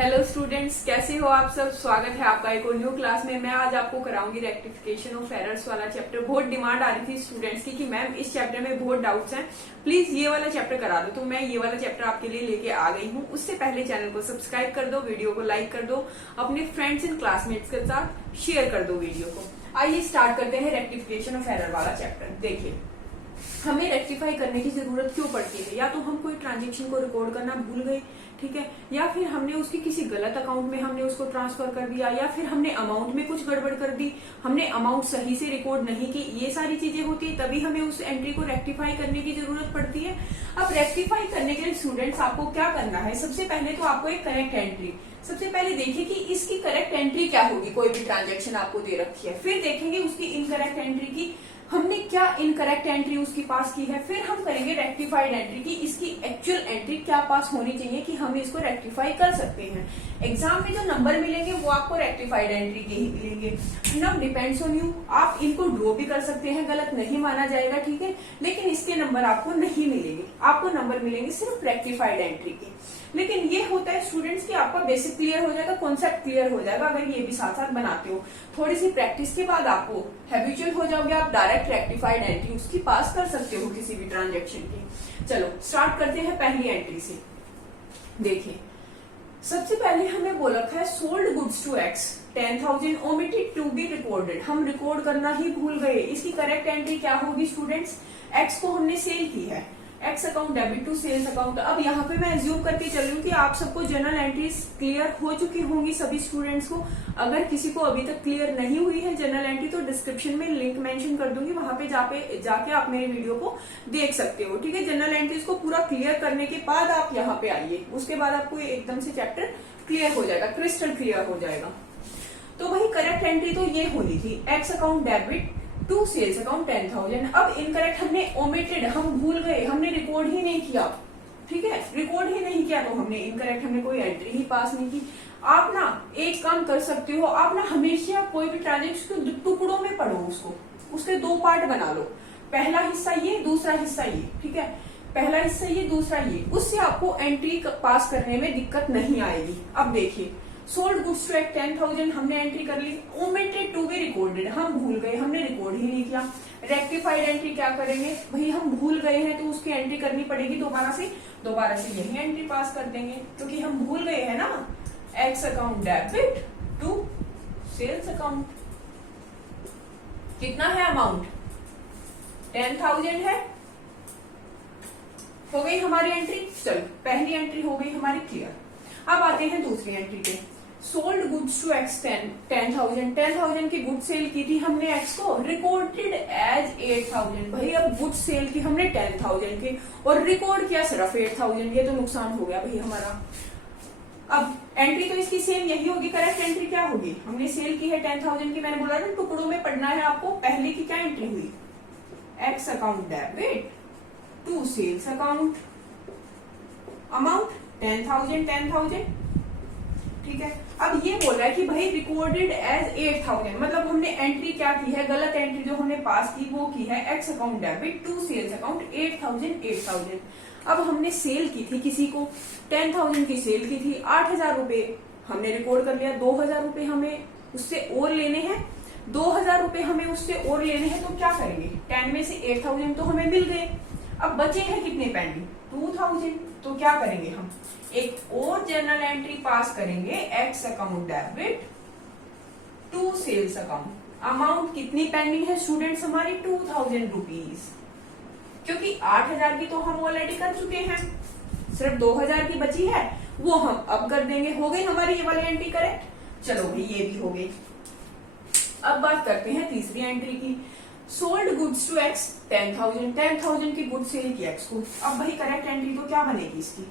Hello students, कैसे हो आप सब। स्वागत है आपका एक और न्यू क्लास में। मैं आज आपको कराऊंगी रेक्टिफिकेशन ऑफ एरर्स वाला चैप्टर। बहुत डिमांड आ रही थी स्टूडेंट्स की कि मैम इस चैप्टर में बहुत डाउट्स हैं, प्लीज ये वाला चैप्टर करा दो। तो मैं ये वाला चैप्टर आपके लिए लेके आ गई हूँ। उससे पहले चैनल को सब्सक्राइब कर दो, वीडियो को लाइक कर दो, अपने फ्रेंड्स एंड क्लासमेट्स के साथ शेयर कर दो वीडियो को। आइए स्टार्ट करते हैं रेक्टिफिकेशन ऑफ एरर वाला चैप्टर। देखिए, हमें रेक्टिफाई करने की जरूरत क्यों पड़ती है। या तो हम कोई ट्रांजेक्शन को रिकॉर्ड करना भूल गए, ठीक है, या फिर हमने उसकी किसी गलत अकाउंट में हमने उसको ट्रांसफर कर दिया, या फिर हमने अमाउंट में कुछ गड़बड़ कर दी, हमने अमाउंट सही से रिकॉर्ड नहीं की। ये सारी चीजें होती है, तभी हमें उस एंट्री को रेक्टिफाई करने की जरूरत पड़ती है। अब रेक्टिफाई करने के लिए स्टूडेंट्स आपको क्या करना है। सबसे पहले तो आपको एक करेक्ट एंट्री, सबसे पहले देखिए कि इसकी करेक्ट एंट्री क्या होगी। कोई भी ट्रांजेक्शन आपको दे रखी है, फिर देखेंगे उसकी इनकरेक्ट एंट्री की, हमने क्या इनकरेक्ट एंट्री उसकी पास की है। फिर हम करेंगे रेक्टिफाइड एंट्री की, इसकी एक्चुअल एंट्री क्या पास होनी चाहिए कि हम इसको रेक्टिफाई कर सकते हैं। एग्जाम में जो नंबर मिलेंगे वो आपको रेक्टिफाइड एंट्री के ही मिलेंगे। नाउ डिपेंड्स ऑन यू, आप इनको ड्रॉ भी कर सकते हैं, गलत नहीं माना जाएगा, ठीक है, लेकिन इसके नंबर आपको नहीं मिलेंगे। आपको नंबर मिलेंगे सिर्फ रेक्टिफाइड एंट्री के। लेकिन ये होता है स्टूडेंट्स कि आपका बेसिक क्लियर हो जाएगा, कॉन्सेप्ट क्लियर हो जाएगा अगर ये भी साथ साथ बनाते हो। थोड़ी सी प्रैक्टिस के बाद आपको हैबिचुअल हो जाओगे, आप डायरेक्ट रेक्टिफाइड एंट्री उसकी पास कर सकते हो किसी भी ट्रांजेक्शन की। चलो स्टार्ट करते हैं पहली एंट्री से। देखिए, सबसे पहले हमें बोल रखा है sold goods to X 10,000 omitted to be recorded. हम रिकॉर्ड करना ही भूल गए। इसकी करेक्ट एंट्री क्या होगी स्टूडेंट्स। एक्स को हमने सेल की है, X account debit to sales account. अब यहाँ पे मैं एज्यूम करके चल रही हूँ कि आप सबको जनरल एंट्रीज क्लियर हो चुकी होंगी सभी स्टूडेंट्स को। अगर किसी को अभी तक क्लियर नहीं हुई है जनरल एंट्री तो डिस्क्रिप्शन में लिंक मेंशन कर दूंगी, वहां पे जाके आप मेरे वीडियो को देख सकते हो, ठीक है। जनरल एंट्रीज को पूरा क्लियर करने के बाद आप यहाँ पे आइए, उसके बाद आपको एकदम से चैप्टर क्लियर हो जाएगा, क्रिस्टल क्लियर हो जाएगा। तो वही करेक्ट एंट्री तो ये होनी थी, X account debit to sales account 10,000। अब इनकरेक्ट हमने ओमिटेड, हम भूल गए, हमने रिकॉर्ड ही नहीं किया, ठीक है, रिकॉर्ड ही नहीं किया तो हमने इनकरेक्ट, हमने कोई एंट्री ही पास नहीं की। आप ना एक काम कर सकते हो, आप ना हमेशा कोई भी ट्रांजेक्शन को टुकड़ों में पढ़ो, उसको उसके दो पार्ट बना लो, पहला हिस्सा ये, दूसरा हिस्सा ये, ठीक है, पहला हिस्सा ये, दूसरा ये, उससे आपको एंट्री पास करने में दिक्कत नहीं आएगी। अब देखिए, सोल्ड गुड्स टू एक्ट 10,000 हमने एंट्री कर ली, ओमिटेड टू बी रिकॉर्डेड हम भूल गए, हमने रिकॉर्ड ही नहीं किया। रेक्टिफाइड एंट्री क्या करेंगे, भाई हम भूल गए हैं तो उसकी एंट्री करनी पड़ेगी दोबारा से यही एंट्री पास कर देंगे क्योंकि हम भूल गए हैं ना। X account debit to sales account, कितना है अमाउंट 10,000 है, हो गई हमारी एंट्री। चलो पहली एंट्री हो गई हमारी क्लियर। अब आते हैं दूसरी एंट्री पे। सोल्ड गुड्स टू एक्स 10,000 की गुड सेल की थी हमने एक्स को, रिकॉर्डेड एज 8,000। भाई अब गुड सेल की हमने 10,000 की और रिकॉर्ड किया सिर्फ 8,000, ये तो नुकसान हो गया भाई हमारा। अब एंट्री तो इसकी सेम यही होगी। करेक्ट एंट्री क्या होगी, हमने सेल की है 10,000 की, मैंने बोला ना टुकड़ों में पढ़ना है आपको। पहले की क्या एंट्री हुई, X account debit to sales account, amount 10,000, ठीक है। अब ये बोला है कि भाई रिकॉर्डेड एज 8,000, मतलब हमने एंट्री क्या की है, गलत एंट्री जो हमने पास की वो की है X account debit to sales account 8,000। अब हमने सेल की थी किसी को, 10,000 की सेल की थी, 8,000 रुपए हमने रिकॉर्ड कर लिया, 2,000 रुपए हमें उससे और लेने हैं, 2,000 रुपए हमें उससे और लेने हैं। तो क्या करेंगे, 10 में से 8,000 तो हमें मिल गए, अब बचे हैं कितने पेंडिंग 2,000। तो क्या करेंगे, हम एक और जनरल एंट्री पास करेंगे, X account debit to sales account. Amount कितनी पेंडिंग है स्टूडेंट्स हमारी 2,000 रुपीज, क्योंकि 8,000 की तो हम ऑलरेडी कर चुके हैं, सिर्फ 2,000 की बची है वो हम अब कर देंगे। हो गई हमारी ये वाली एंट्री करेक्ट। चलो भाई ये भी हो गई। अब बात करते हैं तीसरी एंट्री की। सोल्ड गुड्स टू एक्स 10,000 की गुड सेल की एक्स को। अब भाई करेक्ट एंट्री तो क्या बनेगी इसकी,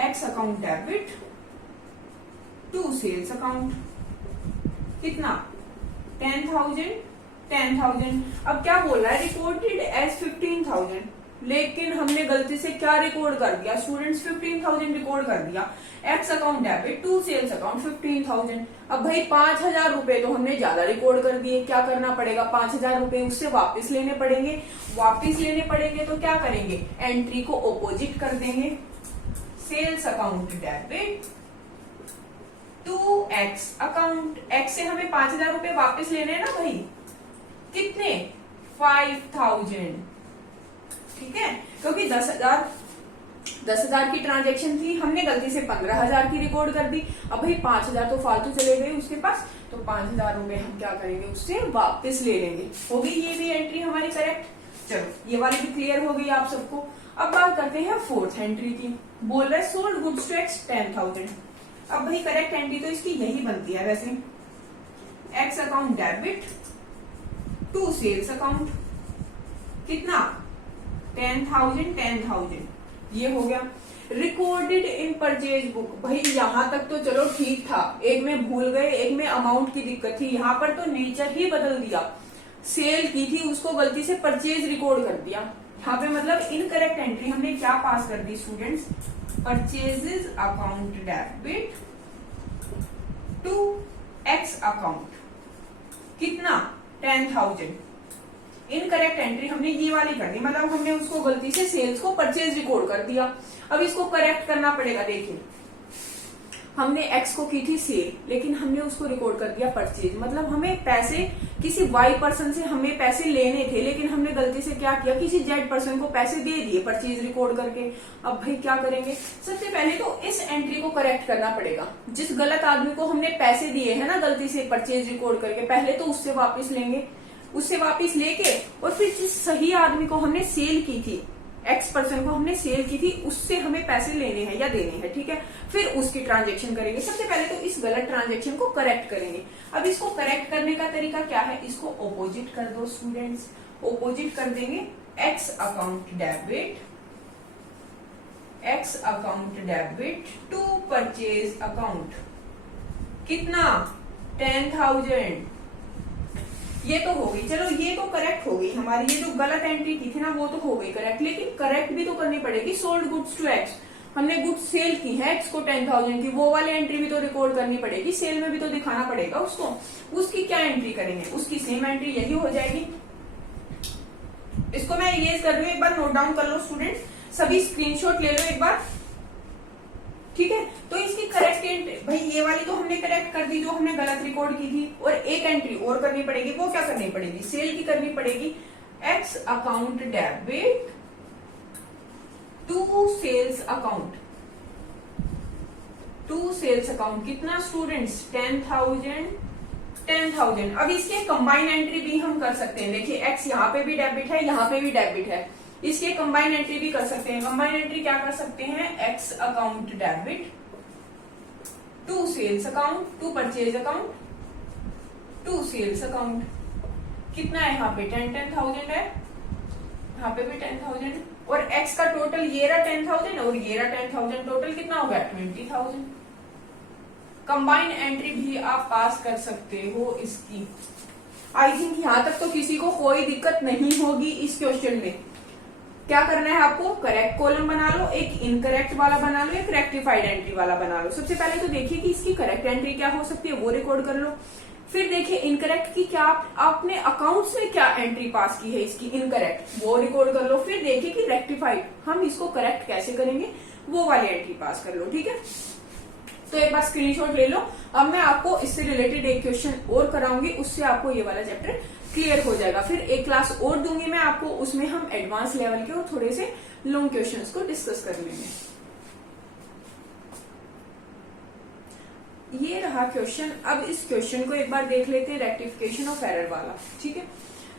X account debit to sales account, कितना 10,000। अब क्या बोल रहा है, रिकॉर्डेड एज 15,000, लेकिन हमने गलती से क्या रिकॉर्ड कर दिया स्टूडेंट्स, 15,000 रिकॉर्ड कर दिया। X account debit to sales account 15,000। अब भाई 5,000 रुपए तो हमने ज्यादा रिकॉर्ड कर दिए, क्या करना पड़ेगा, 5,000 रुपए उससे वापस लेने पड़ेंगे। वापस लेने पड़ेंगे तो क्या करेंगे, एंट्री को ऑपोजिट कर देंगे, sales account debit to X account. X से हमें 5,000 रुपए वापस लेने हैं ना भाई, कितने, 5,000, ठीक है, क्योंकि 10,000 की ट्रांजैक्शन थी, हमने गलती से 15,000 की रिकॉर्ड कर दी। अब भाई 5,000 तो फालतू चले गए उसके पास, तो 5,000 रुपए हम क्या करेंगे, उससे वापस ले लेंगे। हो गई ये भी एंट्री हमारी करेक्ट। चलो ये वाली भी क्लियर हो गई आप सबको। अब बात करते हैं फोर्थ एंट्री की। बोल रहे सोल्ड गुड्स टू एक्स 10,000। अब भाई करेक्ट एंट्री तो इसकी यही बनती है वैसे, X account debit to sales account, कितना, 10,000, ये हो गया। रिकॉर्डेड इन परचेज बुक, भाई यहां तक तो चलो ठीक था, एक में भूल गए, एक में अमाउंट की दिक्कत थी, यहां पर तो नेचर ही बदल दिया। सेल की थी उसको गलती से परचेज रिकॉर्ड कर दिया। यहाँ पे मतलब इनकरेक्ट एंट्री हमने क्या पास कर दी students, purchases account debit to X account, कितना, 10,000। इनकरेक्ट एंट्री हमने ये वाली कर दी, मतलब हमने उसको गलती से सेल्स को परचेज रिकॉर्ड कर दिया। अब इसको करेक्ट करना पड़ेगा। देखिए हमने एक्स को की थी सेल, लेकिन हमने उसको रिकॉर्ड कर दिया परचेज, मतलब हमें पैसे किसी वाई पर्सन से हमें पैसे लेने थे, लेकिन हमने गलती से क्या किया, किसी जेड पर्सन को पैसे दे दिए परचेज रिकॉर्ड करके। अब भाई क्या करेंगे, सबसे पहले तो इस एंट्री को करेक्ट करना पड़ेगा। जिस गलत आदमी को हमने पैसे दिए है ना गलती से परचेज रिकॉर्ड करके, पहले तो उससे वापिस लेंगे, उससे वापिस लेके और फिर जिस सही आदमी को हमने सेल की थी, एक्स पर्सन को हमने सेल की थी, उससे हमें पैसे लेने हैं या देने हैं, ठीक है, फिर उसकी ट्रांजैक्शन करेंगे। सबसे पहले तो इस गलत ट्रांजैक्शन को करेक्ट करेंगे। अब इसको करेक्ट करने का तरीका क्या है, इसको ऑपोजिट कर दो स्टूडेंट्स, ऑपोजिट कर देंगे, X account debit to purchase account, कितना, 10,000। ये तो हो गई, चलो ये तो करेक्ट हो गई हमारी, ये जो गलत एंट्री की थी ना वो तो हो गई करेक्ट, लेकिन करेक्ट भी तो करनी पड़ेगी। सोल्ड गुड्स टू एक्स, हमने गुड्स सेल की है एक्स को 10,000 की, वो वाली एंट्री भी तो रिकॉर्ड करनी पड़ेगी, सेल में भी तो दिखाना पड़ेगा उसको। उसकी क्या एंट्री करेंगे, उसकी सेम एंट्री यही हो जाएगी। इसको मैं इरेज कर दूं, एक बार नोट डाउन कर लो स्टूडेंट, सभी स्क्रीनशॉट ले लो एक बार, ठीक है। तो इसकी करेक्ट एंट्री, भाई ये वाली तो हमने करेक्ट कर दी जो हमने गलत रिकॉर्ड की थी, और एक एंट्री और करनी पड़ेगी, वो क्या करनी पड़ेगी, सेल की करनी पड़ेगी, X account debit to sales account, कितना स्टूडेंट्स, 10,000। अब इसके कंबाइन एंट्री भी हम कर सकते हैं। देखिए एक्स यहाँ पे भी डेबिट है, यहाँ पे भी डेबिट है, इसके कंबाइन एंट्री भी कर सकते हैं। कंबाइन एंट्री क्या कर सकते हैं, X account debit to sales account to purchase account to sales account, कितना है यहाँ पे, 10,000 है, यहाँ पे भी 10,000, और एक्स का टोटल ये रहा 10,000 और ये रहा 10,000, टोटल कितना हो गया, 20,000। कंबाइन एंट्री भी आप पास कर सकते हो इसकी। आई थिंक यहाँ तक तो किसी को कोई दिक्कत नहीं होगी इस क्वेश्चन में। क्या करना है आपको, करेक्ट कॉलम बना लो, एक इनकरेक्ट वाला बना लो, एक रेक्टिफाइड एंट्री वाला बना लो। सबसे पहले तो देखिए कि इसकी करेक्ट एंट्री क्या हो सकती है, वो रिकॉर्ड कर लो। फिर देखिए इनकरेक्ट की क्या आपने अकाउंट्स में क्या एंट्री पास की है इसकी इनकरेक्ट, वो रिकॉर्ड कर लो। फिर देखिए कि रेक्टिफाइड हम इसको करेक्ट कैसे करेंगे, वो वाली एंट्री पास कर लो, ठीक है। तो एक बार स्क्रीनशॉट ले लो। अब मैं आपको इससे रिलेटेड एक क्वेश्चन और कराऊंगी, उससे आपको ये वाला चैप्टर क्लियर हो जाएगा। फिर एक क्लास और दूंगी मैं आपको, उसमें हम एडवांस लेवल के और थोड़े से लॉन्ग क्वेश्चंस को डिस्कस कर लेंगे। ये रहा क्वेश्चन। अब इस क्वेश्चन को एक बार देख लेते हैं, रेक्टिफिकेशन ऑफ एरर वाला, ठीक है।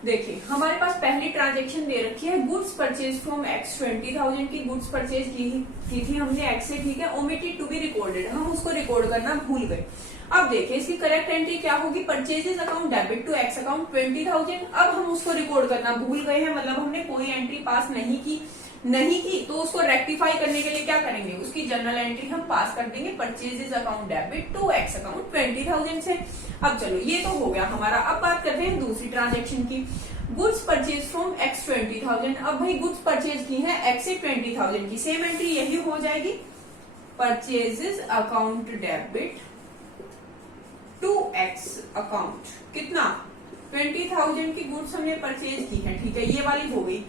देखिए हमारे पास पहली ट्रांजैक्शन दे रखी है, गुड्स परचेज फ्रॉम एक्स, 20,000 की गुड्स परचेज की थी हमने एक्स से, ठीक है। ओमिटेड टू बी रिकॉर्डेड, हम उसको रिकॉर्ड करना भूल गए। अब देखिए इसकी करेक्ट एंट्री क्या होगी, purchases account debit to X account 20,000। अब हम उसको रिकॉर्ड करना भूल गए हैं, मतलब हमने कोई एंट्री पास नहीं की, नहीं की तो उसको रेक्टिफाई करने के लिए क्या करेंगे, उसकी जर्नल एंट्री हम पास कर देंगे purchases account debit to X account 20,000 से। अब चलो ये तो हो गया हमारा। अब बात करते हैं दूसरी ट्रांजेक्शन की, गुड्स परचेज फ्रॉम एक्स 20,000। अब भाई गुड्स परचेज की है एक्स से 20,000 की, सेम एंट्री यही हो जाएगी, purchases account debit to X account. कितना, 20,000 की गुड्स हमने परचेज की है, ठीक है, ये वाली हो गई।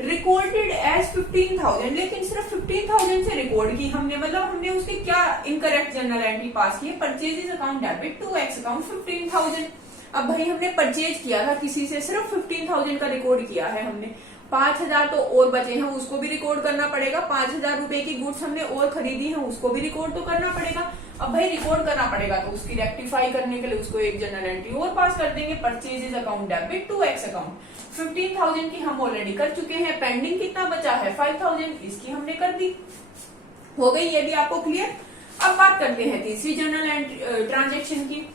रिकॉर्डेड एज 15,000, लेकिन सिर्फ 15,000 से रिकॉर्ड की हमने, मतलब हमने उसकी क्या इनकरेक्ट जर्नल एंट्री पास की है, purchases account debit to X account 15,000। अब भाई हमने परचेज किया था किसी से, सिर्फ 15,000 का रिकॉर्ड किया है हमने, 5,000 तो और बचे हैं, उसको भी रिकॉर्ड करना पड़ेगा। 5,000 रुपए की गुड्स हमने और खरीदी है, उसको भी रिकॉर्ड तो करना पड़ेगा। अब भाई रिकॉर्ड करना पड़ेगा तो उसकी रेक्टिफाई करने के लिए उसको एक जर्नल एंट्री और पास कर देंगे, purchases account debit to X account. 15,000 की हम ऑलरेडी कर चुके हैं, पेंडिंग कितना बचा है 5,000, इसकी हमने कर दी, हो गई ये भी आपको क्लियर। अब बात करते हैं तीसरी जर्नल ट्रांजेक्शन की,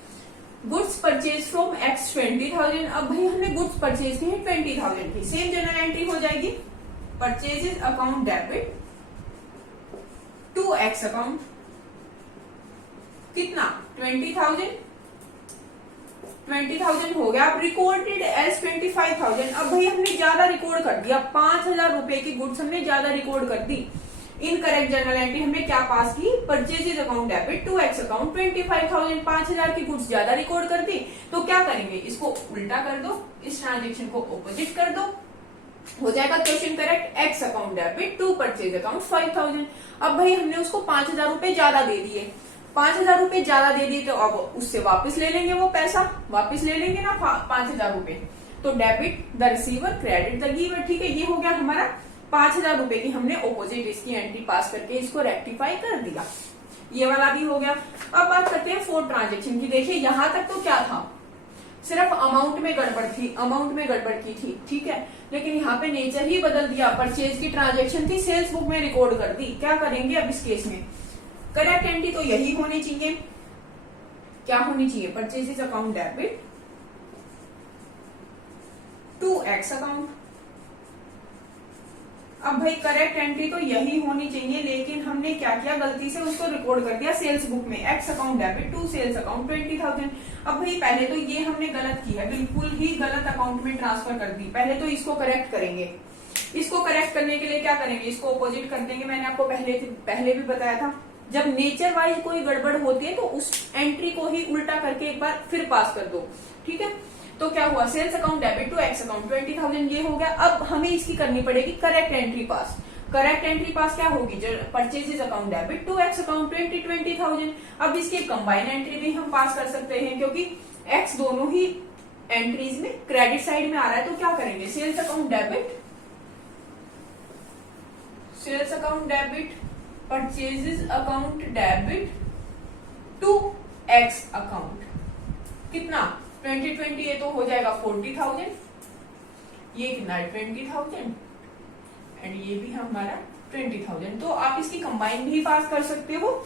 गुड्स परचेज फ्रॉम एक्स 20,000। अब भाई हमने गुड्स परचेज की है 20,000 की, सेम जर्नल एंट्री हो जाएगी, purchases account debit to X account. कितना, 20,000 हो गया। अब रिकॉर्डेड एज 25,000। अब भाई हमने ज्यादा रिकॉर्ड कर दिया, 5,000 रुपए की गुड्स हमने ज्यादा रिकॉर्ड कर दी, इनकरेक्ट जर्नल एंट्री हमने क्या पास की, purchases account debit to X account 25,000। 5,000 की गुड्स ज्यादा रिकॉर्ड कर दी, तो क्या करेंगे, इसको उल्टा कर दो, इस ट्रांजेक्शन को ऑपोजिट कर दो, हो जाएगा question correct, X account debit to purchase account 5,000। अब भाई हमने उसको 5,000 रुपए ज्यादा दे दिए, 5,000 रुपए ज्यादा दे दिए, तो अब उससे वापस ले लेंगे, वो पैसा वापस ले लेंगे ना 5,000 रुपए, तो debit the receiver credit the giver. ठीक है, ये हो गया हमारा 5,000 रुपए की हमने ऑपोजिट इसकी एंट्री पास करके इसको रेक्टिफाई कर दिया, ये वाला भी हो गया। अब बात करते हैं फोर्थ ट्रांजेक्शन की। देखिए यहां तक तो क्या था, सिर्फ अमाउंट में गड़बड़ थी, अमाउंट में गड़बड़ की थी, ठीक है, लेकिन यहाँ पे नेचर ही बदल दिया, परचेज की ट्रांजेक्शन थी, सेल्स बुक में रिकॉर्ड कर दी। क्या करेंगे अब इस केस में, करेक्ट एंट्री तो यही होनी चाहिए, क्या होनी चाहिए, purchases account debit to X account. अब भाई करेक्ट एंट्री तो यही होनी चाहिए, लेकिन हमने क्या किया, गलती से उसको रिकॉर्ड कर दिया सेल्स बुक में, X account debit to sales account 20,000। अब भाई पहले तो ये हमने गलत की है, बिल्कुल ही गलत अकाउंट में ट्रांसफर कर दी, पहले तो इसको करेक्ट करेंगे। इसको करेक्ट करने के लिए क्या करेंगे, इसको ऑपोजिट कर देंगे। मैंने आपको पहले भी बताया था, जब नेचर वाइज कोई गड़बड़ होती है तो उस एंट्री को ही उल्टा करके एक बार फिर पास कर दो, ठीक है। तो क्या हुआ, sales account debit to X account 20,000, ये हो गया। अब हमें इसकी करनी पड़ेगी correct entry pass. Correct entry pass क्या होगी, purchases account debit to X account 20,000। अब इसकी कंबाइन एंट्री भी हम पास कर सकते हैं, क्योंकि एक्स दोनों ही एंट्रीज में क्रेडिट साइड में आ रहा है, तो क्या करेंगे, sales account debit purchases account debit to X account. कितना, 2020, ये तो हो जाएगा 40,000, ये कितना है 20,000, एंड ये भी हमारा 20,000। तो आप इसकी कंबाइन भी पास कर सकते हो,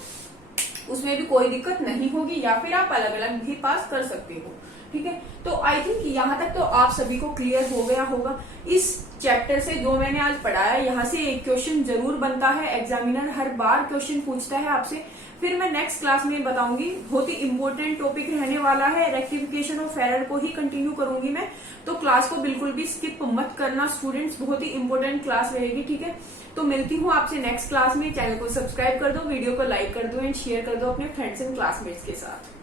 उसमें भी कोई दिक्कत नहीं होगी, या फिर आप अलग अलग भी पास कर सकते हो, ठीक है। तो आई थिंक यहाँ तक तो आप सभी को क्लियर हो गया होगा। इस चैप्टर से जो मैंने आज पढ़ाया, यहाँ से एक क्वेश्चन जरूर बनता है, एग्जामिनर हर बार क्वेश्चन पूछता है आपसे। फिर मैं नेक्स्ट क्लास में बताऊंगी, बहुत ही इंपॉर्टेंट टॉपिक रहने वाला है, रेक्टिफिकेशन ऑफ एरर को ही कंटिन्यू करूंगी मैं, तो क्लास को बिल्कुल भी स्किप मत करना स्टूडेंट्स, बहुत ही इंपॉर्टेंट क्लास रहेगी, ठीक है। तो मिलती हूँ आपसे नेक्स्ट क्लास में, चैनल को सब्सक्राइब कर दो, वीडियो को लाइक कर दो एंड शेयर कर दो अपने फ्रेंड्स एंड क्लासमेट्स के साथ।